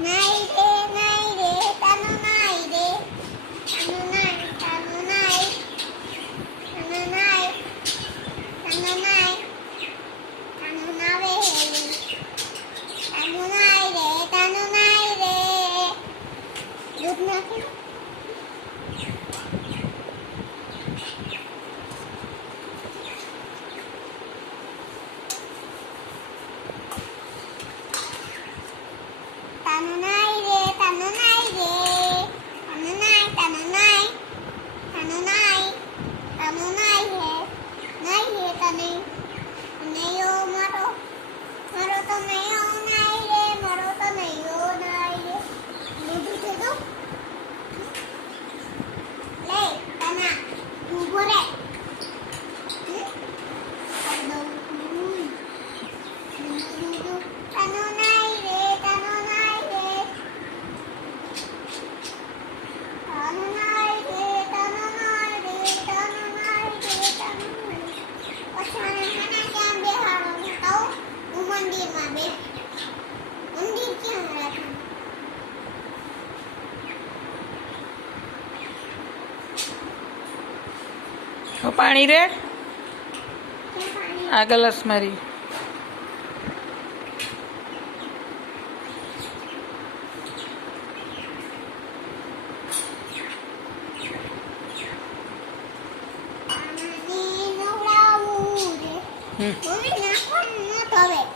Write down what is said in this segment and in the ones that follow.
નાઈ રે તાનો નાઈ રે તાનો નાઈ તાનો નાઈ તાનો નાઈ તાનો નાઈ તાનો નાવે તાનો નાઈ રે દૂધ નાખી તાનો નાઈ રે તાનો નાઈ રે તાનો નાઈ તાનો નાઈ તાનો નાઈ તાનો નાઈ હે તને નયો મારો મારો તો નયો નાઈ રે મારો તો નયો નાઈ રે લીધું છે તો લે તાના ઊભો રે તાનો નાઈ રે તાનો નાઈ રે તાનો નાઈ રે તાનો નાઈ રે તાનો નાઈ રે તાનો નાઈ પછાણે મને ક્યાં બેહાડો તો હું મંદિરમાં બે મંદિર ક્યાં રાખું પાણી રે આ ગ્લાસ મારી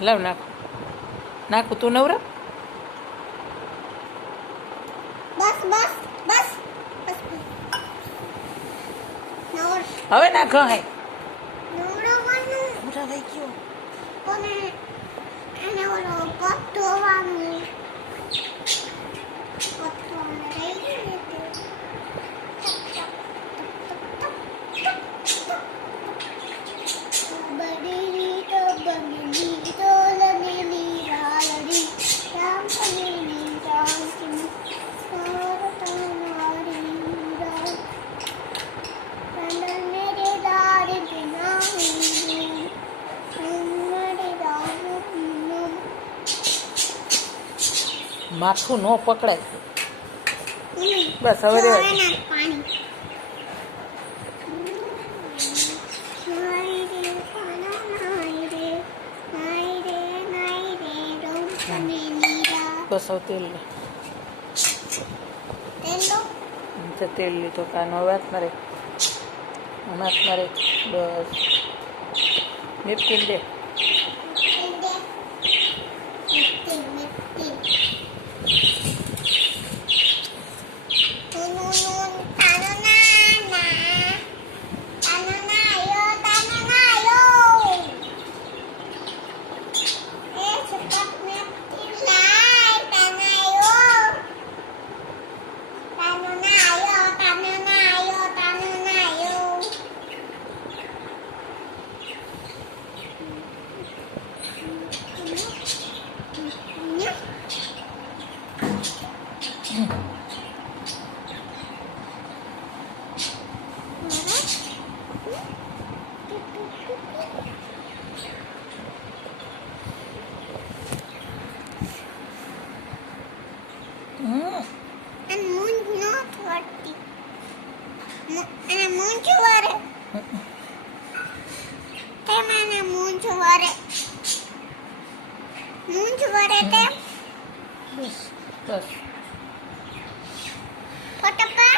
લાવ નાખો નાખું તું નવરા બસ બસ બસ બસ હવે નાખો હે નવરાવાનું પૂરા થઈ ગયો પણ એને ઓલો પત્તોવાનું રહી ગયું માથું ન પકડાય બસ હવે બસ હવે તેલ લીધો કાનો વાત મારે હાથ મારે બસ મેપકીન દે બસ બસ ફટાફટ